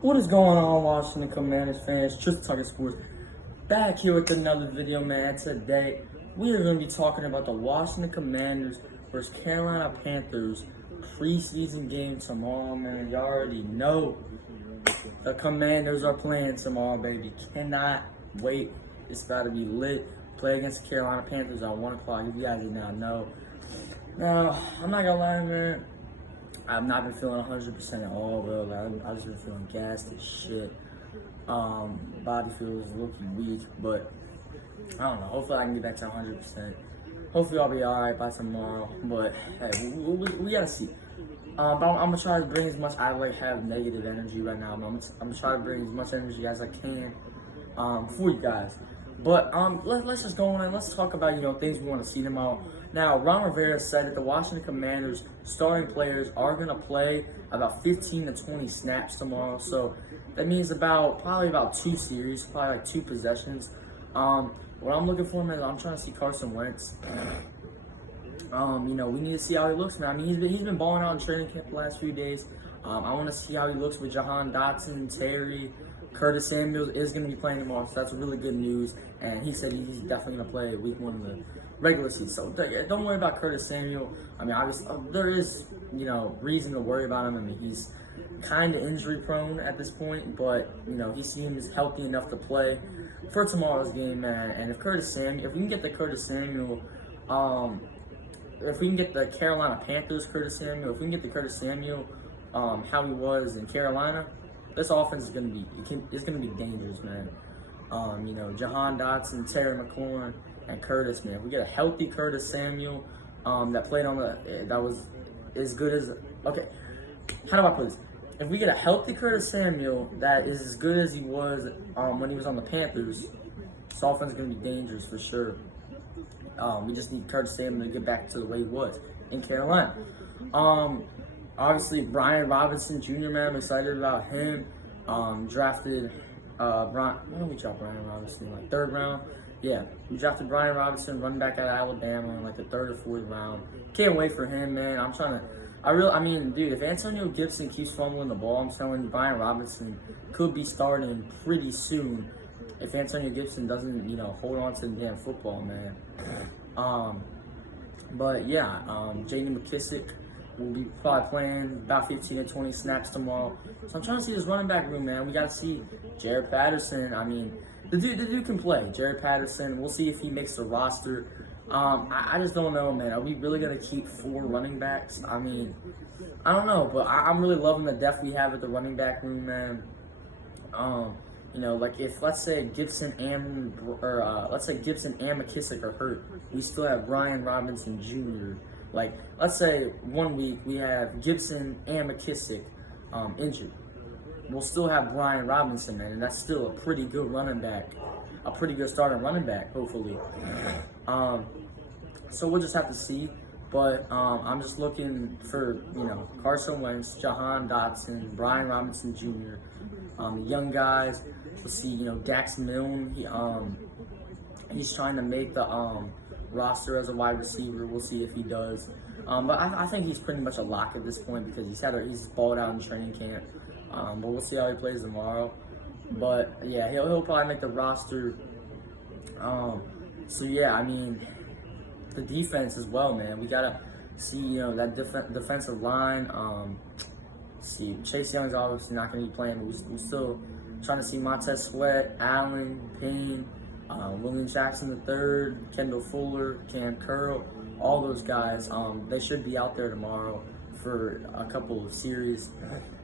What is going on, Washington Commanders fans? Tristan Tucker Sports back here with another video, man. Today we are going to be talking about the Washington Commanders versus Carolina Panthers preseason game tomorrow, man. You already know the Commanders are playing tomorrow, baby. Cannot wait. It's about to be lit. Play against the Carolina Panthers at 1 o'clock. If you guys did not know. Now, I'm not going to lie, man. I've not been feeling 100% at all, bro. I've just been feeling gassed as shit. Body feels looking weak, but I don't know. Hopefully I can get back to 100%. Hopefully I'll be alright by tomorrow. But hey, we gotta see. But I'm gonna try to bring as much. I have negative energy right now. I'm gonna try to bring as much energy as I can for you guys. But let's just go on and let's talk about things we want to see tomorrow. Now, Ron Rivera said that the Washington Commanders starting players are going to play about 15 to 20 snaps tomorrow. So that means probably about 2 series, probably like 2 possessions. What I'm looking for, man, I'm trying to see Carson Wentz. We need to see how he looks, man. I mean, he's been balling out in training camp the last few days. I want to see how he looks with Jahan Dotson, Terry. Curtis Samuel is going to be playing tomorrow, so that's really good news. And he said he's definitely going to play week 1 of the regular season. So don't worry about Curtis Samuel. I mean, obviously, there is, reason to worry about him. I mean, he's kind of injury prone at this point, but, he seems healthy enough to play for tomorrow's game, man. And if we can get the Curtis Samuel, if we can get the Carolina Panthers Curtis Samuel, if we can get the Curtis Samuel how he was in Carolina, this offense is gonna be dangerous, man. Jahan Dotson, Terry McLaurin, and Curtis, man. If we get a healthy Curtis Samuel that played that was as good as how do I put this? If we get a healthy Curtis Samuel that is as good as he was when he was on the Panthers, this offense is gonna be dangerous for sure. We just need Curtis Samuel to get back to the way he was in Carolina. Obviously, Brian Robinson Jr., man, I'm excited about him. Drafted when did we draft Brian Robinson? Like 3rd round? Yeah, we drafted Brian Robinson, running back out of Alabama, in like the 3rd or 4th round. Can't wait for him, man. Dude, if Antonio Gibson keeps fumbling the ball, I'm telling you, Brian Robinson could be starting pretty soon if Antonio Gibson doesn't, hold on to the damn football, man. But yeah, J.D. McKissick will be probably playing about 15 to 20 snaps tomorrow. So I'm trying to see this running back room, man. We got to see Jared Patterson. I mean, the dude can play. Jared Patterson. We'll see if he makes the roster. I just don't know, man. Are we really going to keep 4 running backs? I mean, I don't know, but I'm really loving the depth we have at the running back room, man. Like if let's say Gibson and McKissick are hurt, we still have Brian Robinson Jr. Like, let's say 1 week we have Gibson and McKissick injured. We'll still have Brian Robinson, man, and that's still a pretty good running back, a pretty good starting running back, hopefully. So we'll just have to see. But I'm just looking for, Carson Wentz, Jahan Dotson, Brian Robinson Jr., the young guys. We'll see, Dax Milne. He's trying to make the roster as a wide receiver. We'll see if he does. But I think he's pretty much a lock at this point because he's balled out in training camp. But we'll see how he plays tomorrow. But yeah, he'll probably make the roster. So yeah, I mean, the defense as well, man. We gotta see, that defensive line. See, Chase Young's obviously not gonna be playing, but we're still trying to see Montez Sweat, Allen, Payne, William Jackson III, Kendall Fuller, Cam Curl, all those guys. They should be out there tomorrow for a couple of series.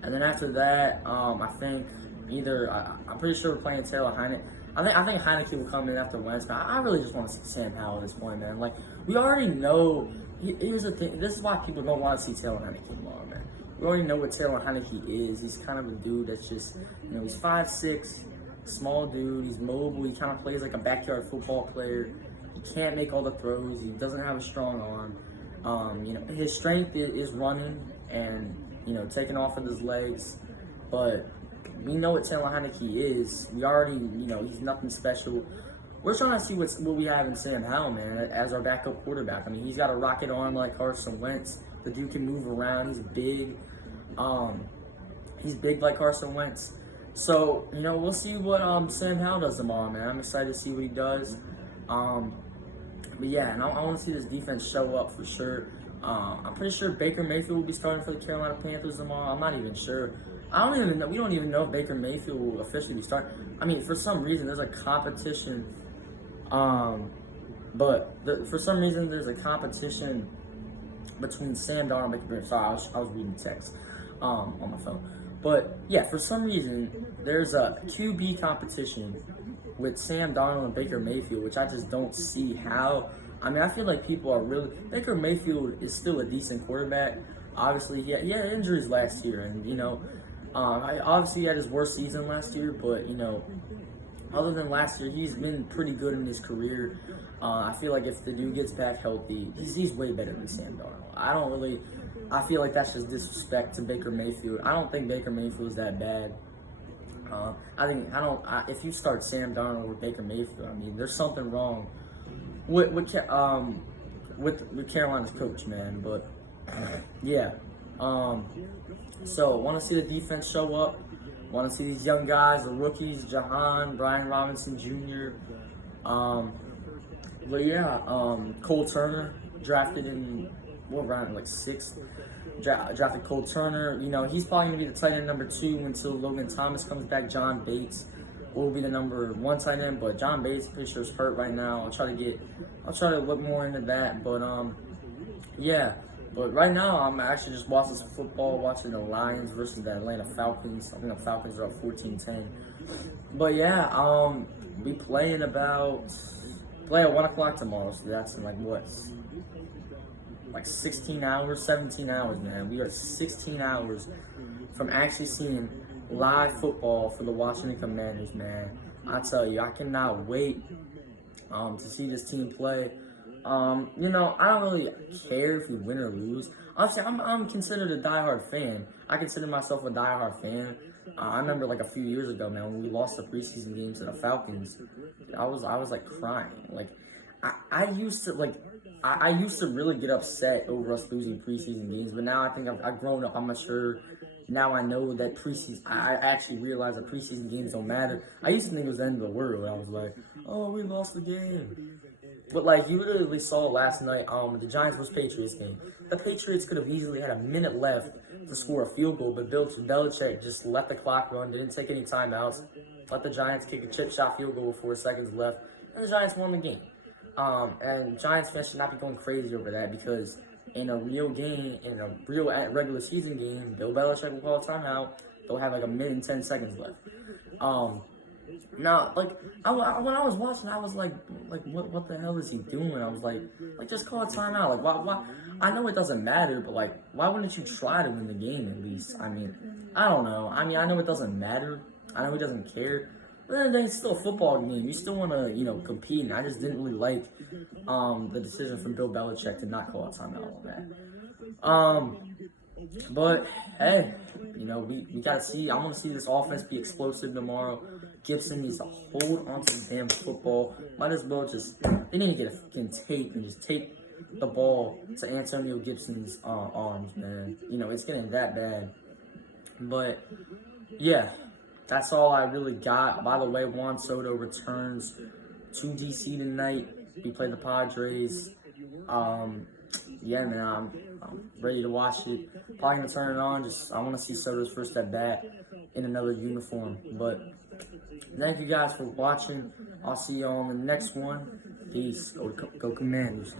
And then after that, I think I'm pretty sure we're playing Taylor Heineke. I think Heineke will come in after Wednesday. I really just want to see Sam Howell at this point, man. Like, we already know. Here's the thing. This is why people don't want to see Taylor Heineke tomorrow, man. We already know what Taylor Heineke is. He's kind of a dude that's just, he's 5'6", small dude. He's mobile. He kind of plays like a backyard football player. He can't make all the throws. He doesn't have a strong arm. His strength is running and, taking off with his legs. But we know what Taylor Heineke is. We already, he's nothing special. We're trying to see what we have in Sam Howell, man, as our backup quarterback. I mean, he's got a rocket arm like Carson Wentz. The dude can move around. He's big. He's big like Carson Wentz. So, we'll see what Sam Howell does tomorrow, man. I'm excited to see what he does. But yeah, and I want to see this defense show up for sure. I'm pretty sure Baker Mayfield will be starting for the Carolina Panthers tomorrow. I'm not even sure. I don't even know. We don't even know if Baker Mayfield will officially be starting. I mean, for some reason, there's a competition. For some reason, there's a competition between Sam Darnold and Baker Mayfield. Sorry, I was reading text on my phone. But yeah, for some reason, there's a QB competition with Sam Darnold and Baker Mayfield, which I just don't see how. I mean, I feel like people are really. Baker Mayfield is still a decent quarterback. Obviously, he had injuries last year, and obviously he had his worst season last year. But other than last year, he's been pretty good in his career. I feel like if the dude gets back healthy, he's way better than Sam Darnold. I feel like that's just disrespect to Baker Mayfield. I don't think Baker Mayfield is that bad. If you start Sam Darnold or Baker Mayfield, I mean, there's something wrong with Carolina's coach, man. But yeah, so want to see the defense show up. Want to see these young guys, the rookies, Jahan, Brian Robinson Jr. Cole Turner drafted in what round? Like 6th. Drafted Cole Turner. He's probably gonna be the tight end number 2 until Logan Thomas comes back. John Bates will be the number 1 tight end, but John Bates, I'm pretty sure, is hurt right now. I'll try to look more into that. But yeah. But right now, I'm actually just watching some football, watching the Lions versus the Atlanta Falcons. I think the Falcons are up 14-10. But yeah, we play at 1 o'clock tomorrow, so that's in like 16 hours, 17 hours, man. We are 16 hours from actually seeing live football for the Washington Commanders, man. I tell you, I cannot wait to see this team play. I don't really care if we win or lose. Honestly, I'm considered a diehard fan. I consider myself a diehard fan. I remember like a few years ago, man, when we lost the preseason games to the Falcons. I was like crying. Like I used to really get upset over us losing preseason games, but now I think I've grown up. I'm mature. Now I know that I actually realize that preseason games don't matter. I used to think it was the end of the world. I was like, oh, we lost the game. But like you literally saw last night, the Giants vs Patriots game. The Patriots could have easily had a minute left to score a field goal, but Bill Belichick just let the clock run, didn't take any timeouts, let the Giants kick a chip shot field goal with 4 seconds left, and the Giants won the game. And Giants fans should not be going crazy over that, because in a real game, in a real regular season game, Bill Belichick will call a timeout. They'll have like a minute and 10 seconds left. Now, when I was watching, I was like, what the hell is he doing? I was like, just call a timeout. Like, why? I know it doesn't matter, but like, why wouldn't you try to win the game at least? I mean, I don't know. I mean, I know it doesn't matter. I know he doesn't care. But then it's still a football game. You still want to, compete. And I just didn't really like the decision from Bill Belichick to not call a timeout on that. But hey, we gotta see. I want to see this offense be explosive tomorrow. Gibson needs to hold on to the damn football. Might as well they need to get a fucking tape and just tape the ball to Antonio Gibson's arms, man. It's getting that bad. But yeah, that's all I really got. By the way, Juan Soto returns to DC tonight. We play the Padres. Yeah, man, I'm ready to watch it. Probably gonna turn it on. I want to see Soto's first at bat in another uniform. But thank you guys for watching. I'll see you on the next one. Peace. Go Commanders.